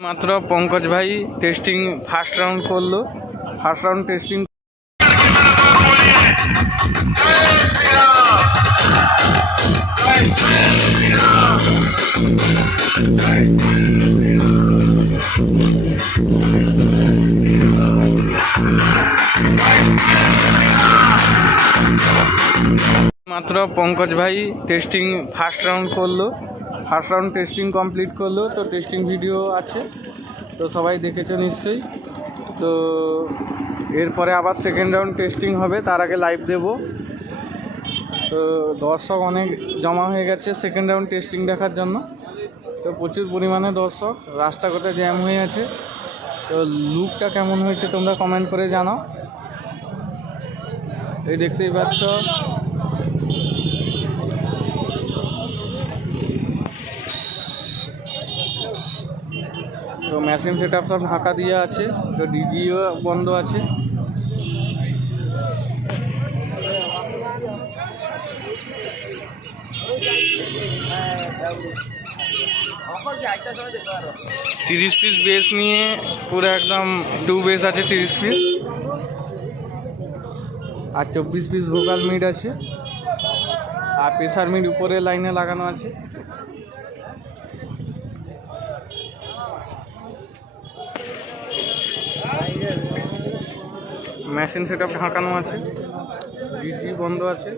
মাত্র পঙ্কজ ভাই testing first round করলো। ফার্স্ট রাউন্ড টেস্টিং মাত্র পঙ্কজ ভাই টেস্টিং ফার্স্ট রাউন্ড করলো। ফার্স্ট রাউন্ড টেস্টিং কমপ্লিট করলো। তো টেস্টিং ভিডিও আছে, তো সবাই দেখেছো নিশ্চয়ই। তো এরপরে আবার সেকেন্ড রাউন্ড টেস্টিং হবে, তার আগে লাইভ দেব। তো দর্শক অনেক জমা হয়ে গেছে সেকেন্ড রাউন্ড টেস্টিং দেখার জন্য। তো প্রচুর পরিমাণে দর্শক, রাস্তাঘাটে জ্যাম হয়ে আছে। তো লুকটা কেমন হয়েছে তোমরা কমেন্ট করে জানাও। এই দেখতেই পাচ্ছ তো মেশিন সেট আপ সব ঢাকা দিয়ে আছে। তো ডিজিও বন্ধ আছে। তিরিশ পিস বেস নিয়ে পুরো একদম 2 বেস আছে 30 পিস, আর 24 পিস ভোকাল মিড আছে, আর প্রেসার মিড উপরে লাইনে লাগানো আছে। মেশিন সেট আপ ঢাকানো আছে, ডিজি বন্ধ আছে।